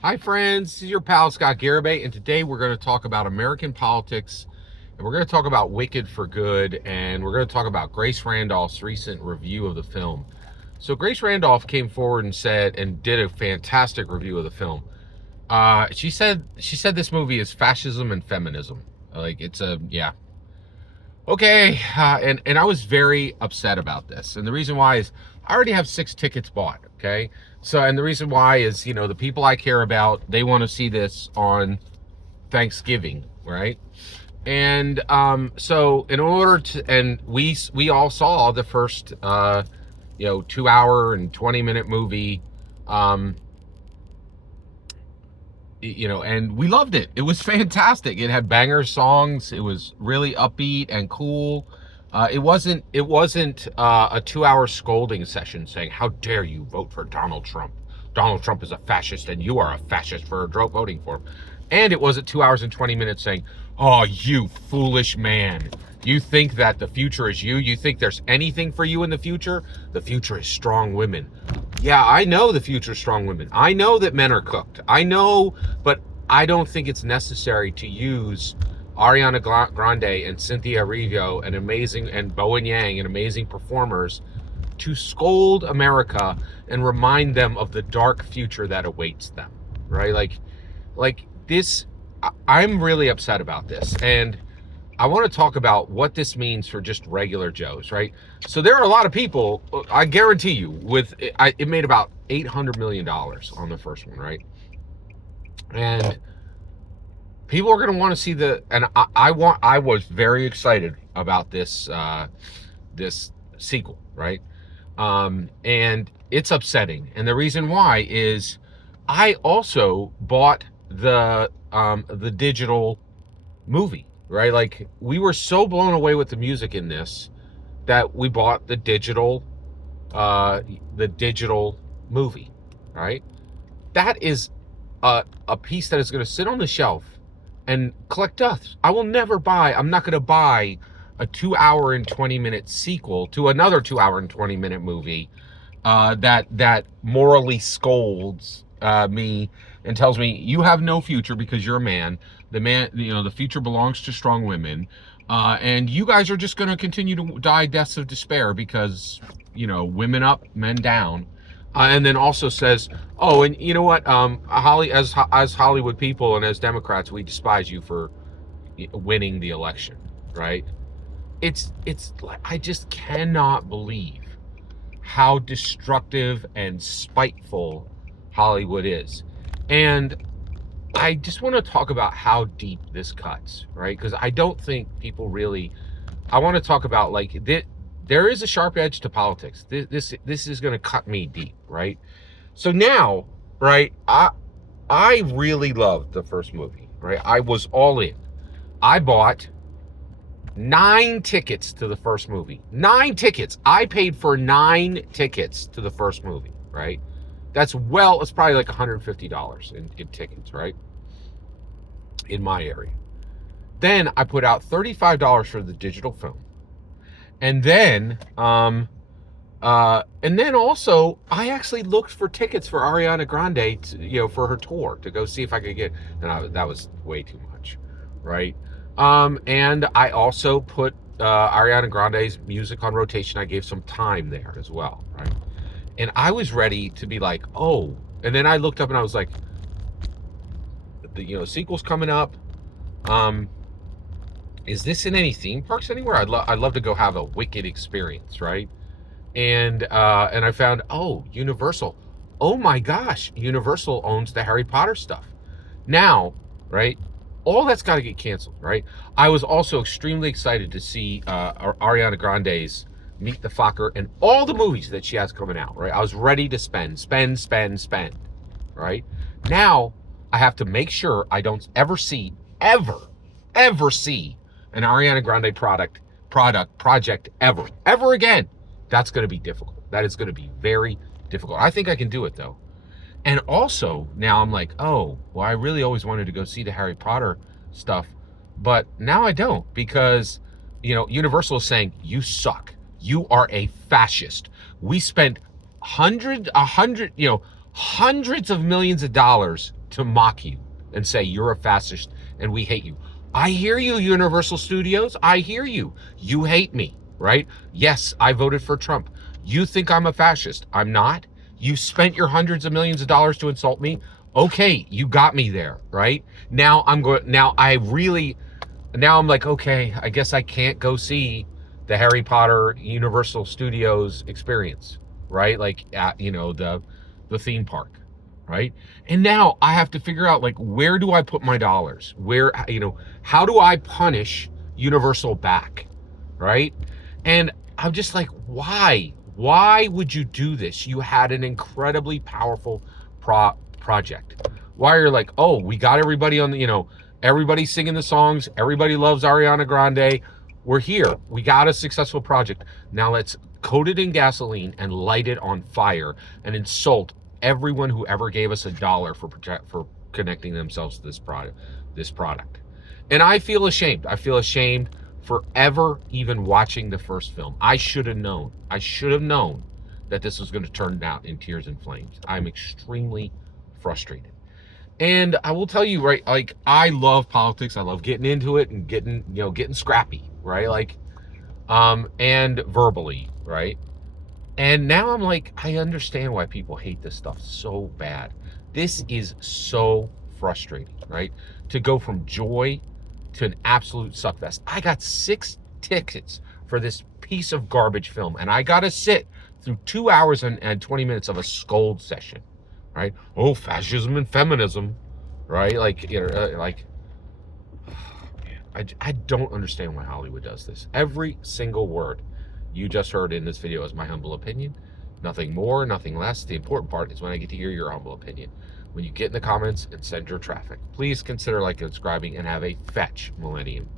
Hi, friends. This is your pal Scott Garibay, and today we're going to talk about American politics, and we're going to talk about Wicked for Good, and we're going to talk about Grace Randolph's recent review of the film. So, Grace Randolph came forward and said, and did a fantastic review of the film. She said this movie is fascism and feminism. Like it's a yeah. Okay, and I was very upset about this, and the reason why is I already have 6 tickets bought. Okay, so and the reason why is the people I care about, they want to see this on Thanksgiving, right? And so in order to, and we all saw the first 2 hour and 20 minute movie, um, and we loved it. It was fantastic. It had banger songs. It was really upbeat and cool. It wasn't a 2 hour scolding session saying, "How dare you vote for Donald Trump? Donald Trump is a fascist, and you are a fascist for voting for him." And it wasn't 2 hours and 20 minutes saying, "Oh, you foolish man! You think that the future is you? You think there's anything for you in the future? The future is strong women." Yeah, I know the future is strong women. I know that men are cooked. I know, but I don't think it's necessary to use Ariana Grande and Cynthia Erivo and Bowen Yang and amazing performers to scold America and remind them of the dark future that awaits them. Right? Like this. I'm really upset about this, and I want to talk about what this means for just regular Joes, right? So there are a lot of people, I guarantee you, it made about $800 million on the first one, right? And people are going to want to see I was very excited about this sequel, right? And it's upsetting, and the reason why is I also bought the digital movie, right? Like we were so blown away with the music in this that we bought uh the digital movie, right? That is a piece that is going to sit on the shelf and collect dust. I'm not going to buy a 2 hour and 20 minute sequel to another 2 hour and 20 minute movie that morally scolds me and tells me you have no future because you're a man. The future belongs to strong women, and you guys are just going to continue to die deaths of despair because women up, men down. And then also says, "Oh, and you know what, Holly, as Hollywood people and as Democrats, we despise you for winning the election." Right? It's like I just cannot believe how destructive and spiteful Hollywood is. And I just want to talk about how deep this cuts, right? Because I don't think people really. I want to talk about like there is a sharp edge to politics. This is going to cut me deep, right? So now, right? I really loved the first movie, right? I was all in. I bought 9 tickets to the first movie. 9 tickets. I paid for 9 tickets to the first movie, right? It's probably like $150 in tickets, right? In my area. Then I put out $35 for the digital film. And then also I actually looked for tickets for Ariana Grande for her tour to go see if I could get, and that was way too much, right? And I also put Ariana Grande's music on rotation. I gave some time there as well, right? And I was ready to be like, oh. And then I looked up and I was like, the sequel's coming up. Is this in any theme parks anywhere? I'd love to go have a Wicked experience, right? And I found, oh, Universal. Oh my gosh, Universal owns the Harry Potter stuff now, right? All that's got to get canceled, right? I was also extremely excited to see Ariana Grande's Meet the Focker and all the movies that she has coming out, right? I was ready to spend, right? Now I have to make sure I don't ever see an Ariana Grande project ever again. That's going to be difficult. That is going to be very difficult. I think I can do it though. And also now I'm like, oh, well, I really always wanted to go see the Harry Potter stuff, but now I don't because, Universal is saying you suck. You are a fascist. We spent hundreds of millions of dollars to mock you and say you're a fascist and we hate you. I hear you, Universal Studios. I hear you. You hate me, right? Yes, I voted for Trump. You think I'm a fascist. I'm not. You spent your hundreds of millions of dollars to insult me. Okay, you got me there, right? Now I'm like, okay, I guess I can't go see the Harry Potter Universal Studios experience, right? Like at, the theme park, right? And now I have to figure out, like, where do I put my dollars? Where, how do I punish Universal back, right? And I'm just like, why? Why would you do this? You had an incredibly powerful project. Why are you like, oh, we got everybody on the, everybody's singing the songs. Everybody loves Ariana Grande. We're here. We got a successful project. Now let's coat it in gasoline and light it on fire and insult everyone who ever gave us $1 for connecting themselves to this product. And I feel ashamed. I feel ashamed for ever even watching the first film. I should have known. I should have known that this was going to turn out in tears and flames. I'm extremely frustrated. And I will tell you, right, like, I love politics. I love getting into it and getting scrappy, right? Like, and verbally, right? And now I'm like, I understand why people hate this stuff so bad. This is so frustrating, right? To go from joy to an absolute suckfest. I got 6 tickets for this piece of garbage film, and I got to sit through 2 hours and 20 minutes of a scold session, right? Oh, fascism and feminism, right? Like, I don't understand why Hollywood does this. Every single word you just heard in this video is my humble opinion. Nothing more, nothing less. The important part is when I get to hear your humble opinion. When you get in the comments and send your traffic, please consider liking and subscribing and have a fetch millennium.